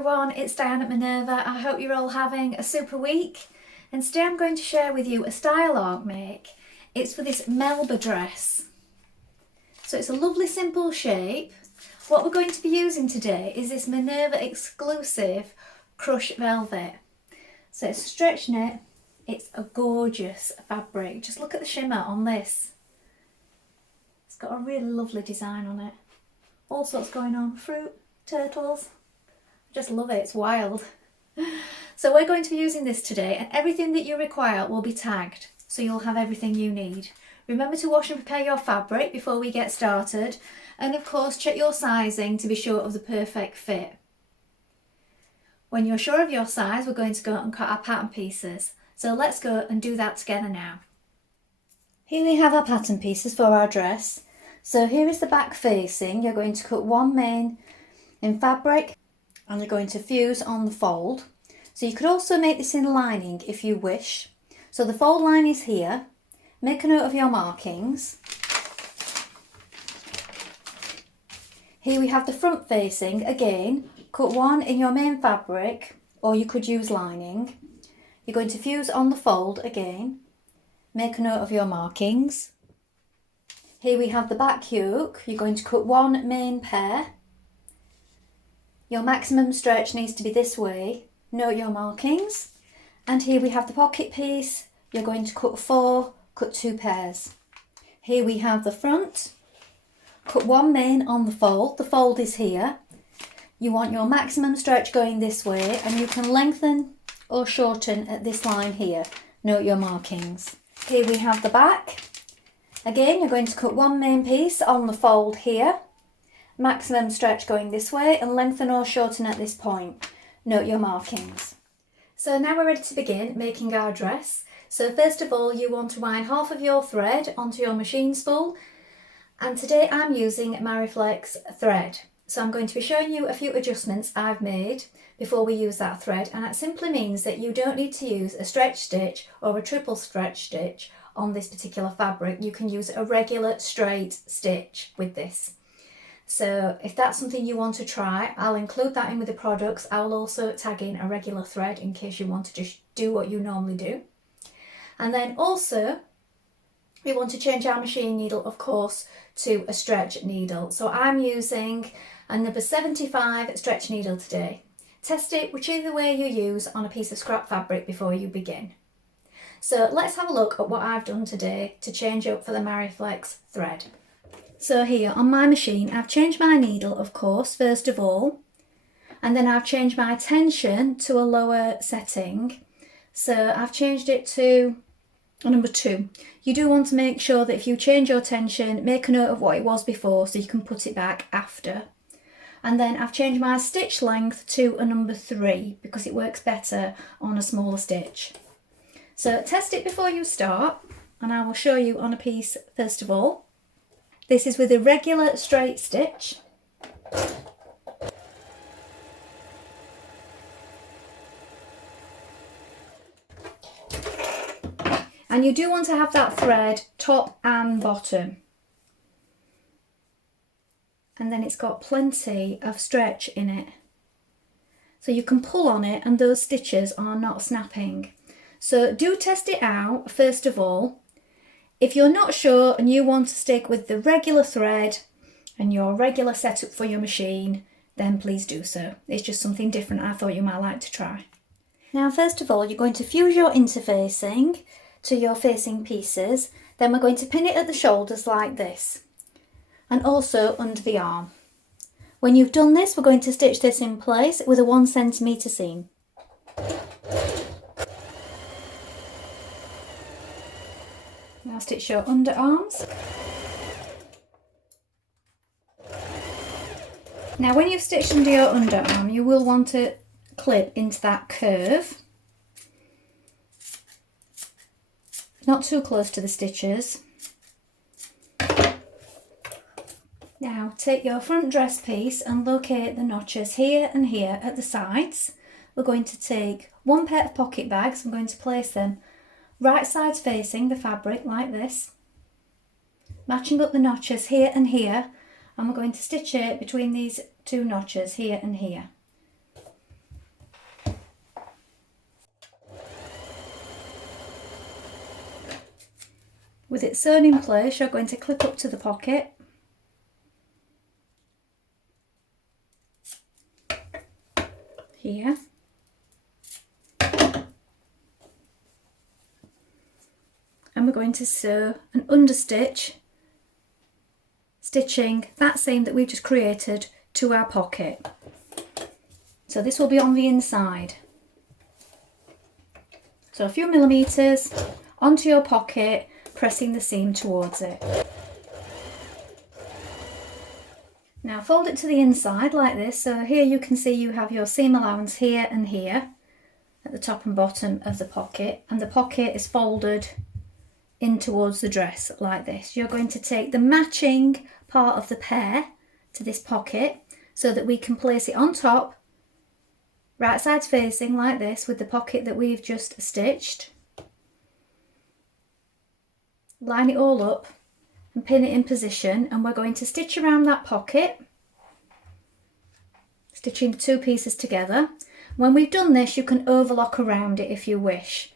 everyone, it's Diane at Minerva. I hope you're all having a super week. And today I'm going to share with you a style arc make. It's for this Melba dress. So it's a lovely simple shape. What we're going to be using today is this Minerva exclusive crush velvet. So it's stretch knit. It's a gorgeous fabric. Just look at the shimmer on this. It's got a really lovely design on it. All sorts going on. Fruit, turtles. Just love it, it's wild. So we're going to be using this today, and everything that you require will be tagged, so you'll have everything you need. Remember to wash and prepare your fabric before we get started, and of course check your sizing to be sure of the perfect fit. When you're sure of your size, we're going to go and cut our pattern pieces. So let's go and do that together now. Here we have our pattern pieces for our dress. So here is the back facing. You're going to cut one main in fabric, and you're going to fuse on the fold. So you could also make this in lining if you wish. So the fold line is here. Make a note of your markings. Here we have the front facing. Again, cut one in your main fabric, or you could use lining. You're going to fuse on the fold again. Make a note of your markings. Here we have the back yoke. You're going to cut one main pair. Your maximum stretch needs to be this way. Note your markings. And here we have the pocket piece. You're going to cut four, cut two pairs. Here we have the front. Cut one main on the fold. The fold is here. You want your maximum stretch going this way, and you can lengthen or shorten at this line here. Note your markings. Here we have the back. Again, you're going to cut one main piece on the fold here. Maximum stretch going this way, and lengthen or shorten at this point. Note your markings. So now we're ready to begin making our dress. So first of all, you want to wind half of your thread onto your machine spool. And today I'm using Mariflex thread. So I'm going to be showing you a few adjustments I've made before we use that thread. And that simply means that you don't need to use a stretch stitch or a triple stretch stitch on this particular fabric. You can use a regular straight stitch with this. So if that's something you want to try, I'll include that in with the products. I'll also tag in a regular thread in case you want to just do what you normally do. And then also, we want to change our machine needle, of course, to a stretch needle. So I'm using a number 75 stretch needle today. Test it whichever way you use on a piece of scrap fabric before you begin. So let's have a look at what I've done today to change up for the Mariflex thread. So here on my machine, I've changed my needle, of course, first of all, and then I've changed my tension to a lower setting. So I've changed it to a number 2. You do want to make sure that if you change your tension, make a note of what it was before so you can put it back after. And then I've changed my stitch length to a number 3 because it works better on a smaller stitch. So test it before you start, and I will show you on a piece first of all. This is with a regular straight stitch. And you do want to have that thread top and bottom. And then it's got plenty of stretch in it. So you can pull on it and those stitches are not snapping. So do test it out first of all. If you're not sure and you want to stick with the regular thread and your regular setup for your machine, then please do so. It's just something different I thought you might like to try. Now first of all, you're going to fuse your interfacing to your facing pieces. Then we're going to pin it at the shoulders like this, and also under the arm. When you've done this, we're going to stitch this in place with a 1 centimetre seam. Now stitch your underarms. Now when you've stitched under your underarm, you will want to clip into that curve. Not too close to the stitches. Now take your front dress piece and locate the notches here and here at the sides. We're going to take one pair of pocket bags. I'm going to place them right sides facing the fabric like this, matching up the notches here and here, and we're going to stitch it between these two notches here and here. With it sewn in place, you're going to clip up to the pocket. Here. And we're going to sew an understitch, stitching that seam that we've just created to our pocket. So this will be on the inside. So a few millimetres onto your pocket, pressing the seam towards it. Now fold it to the inside like this. So here you can see you have your seam allowance here and here at the top and bottom of the pocket, and the pocket is folded in towards the dress like this. You're going to take the matching part of the pear to this pocket so that we can place it on top, right sides facing like this, with the pocket that we've just stitched. Line it all up and pin it in position, and we're going to stitch around that pocket, stitching the two pieces together. When we've done this, you can overlock around it if you wish.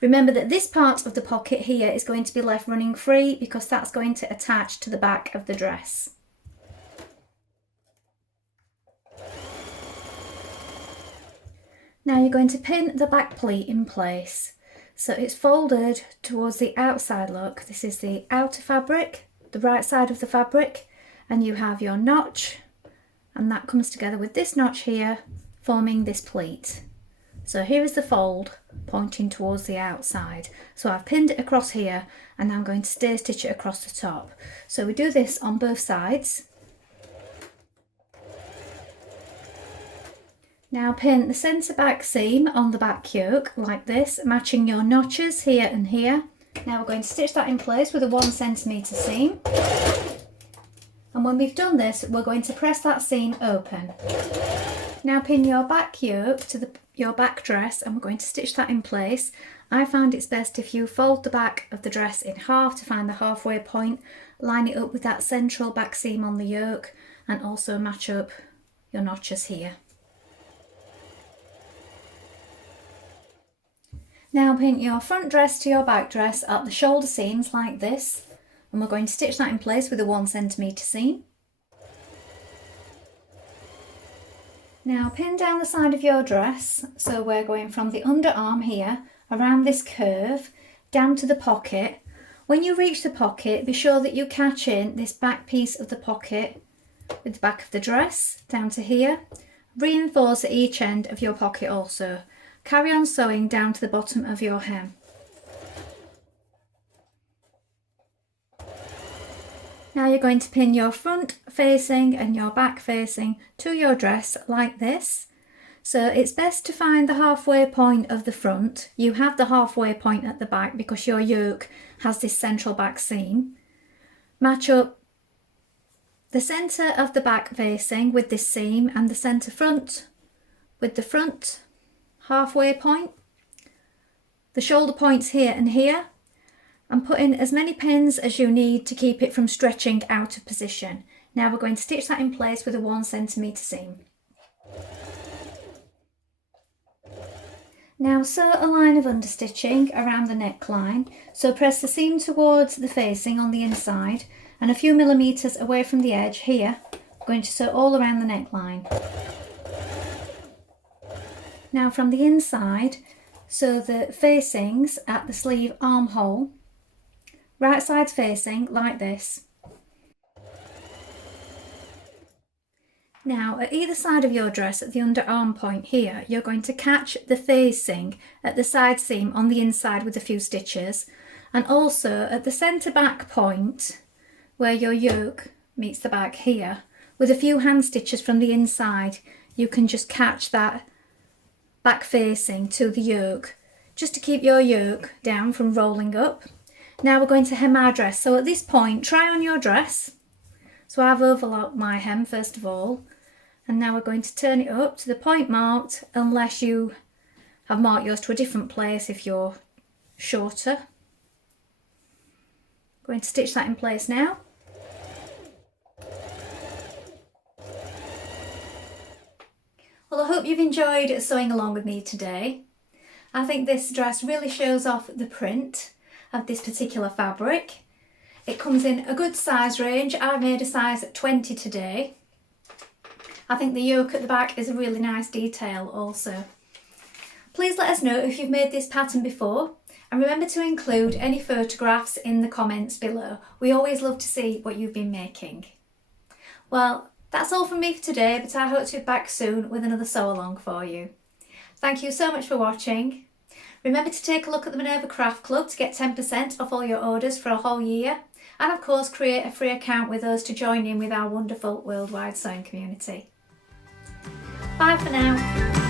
Remember that this part of the pocket here is going to be left running free because that's going to attach to the back of the dress. Now you're going to pin the back pleat in place. So it's folded towards the outside look. This is the outer fabric, the right side of the fabric, and you have your notch, and that comes together with this notch here, forming this pleat. So here is the fold pointing towards the outside. So I've pinned it across here, and I'm going to stay stitch it across the top. So we do this on both sides. Now pin the centre back seam on the back yoke like this, matching your notches here and here. Now we're going to stitch that in place with a 1 centimetre seam. And when we've done this, we're going to press that seam open. Now pin your back yoke to your back dress, and we're going to stitch that in place. I find it's best if you fold the back of the dress in half to find the halfway point, line it up with that central back seam on the yoke, and also match up your notches here. Now pin your front dress to your back dress at the shoulder seams like this, and we're going to stitch that in place with a 1 centimetre seam. Now pin down the side of your dress, so we're going from the underarm here, around this curve, down to the pocket. When you reach the pocket, be sure that you catch in this back piece of the pocket with the back of the dress, down to here. Reinforce at each end of your pocket also. Carry on sewing down to the bottom of your hem. Now you're going to pin your front facing and your back facing to your dress like this. So it's best to find the halfway point of the front. You have the halfway point at the back because your yoke has this central back seam. Match up the centre of the back facing with this seam and the centre front with the front halfway point, the shoulder points here and here, and put in as many pins as you need to keep it from stretching out of position. Now we're going to stitch that in place with a 1 centimetre seam. Now sew a line of understitching around the neckline, so press the seam towards the facing on the inside and a few millimetres away from the edge here. I'm going to sew all around the neckline. Now from the inside, sew the facings at the sleeve armhole, right sides facing like this. Now at either side of your dress at the underarm point here, you're going to catch the facing at the side seam on the inside with a few stitches, and also at the centre back point where your yoke meets the back here, with a few hand stitches from the inside, you can just catch that back facing to the yoke, just to keep your yoke down from rolling up. Now we're going to hem our dress. So at this point, try on your dress. So I've overlocked my hem first of all, and now we're going to turn it up to the point marked, unless you have marked yours to a different place if you're shorter. Going to stitch that in place now. Well, I hope you've enjoyed sewing along with me today. I think this dress really shows off the print. of this particular fabric. It comes in a good size range. I made a size 20 today. I think the yoke at the back is a really nice detail also. Please let us know if you've made this pattern before, and remember to include any photographs in the comments below. We always love to see what you've been making. Well, that's all from me for today, but I hope to be back soon with another sew along for you. Thank you so much for watching. Remember to take a look at the Minerva Craft Club to get 10% off all your orders for a whole year, and of course create a free account with us to join in with our wonderful worldwide sewing community. Bye for now.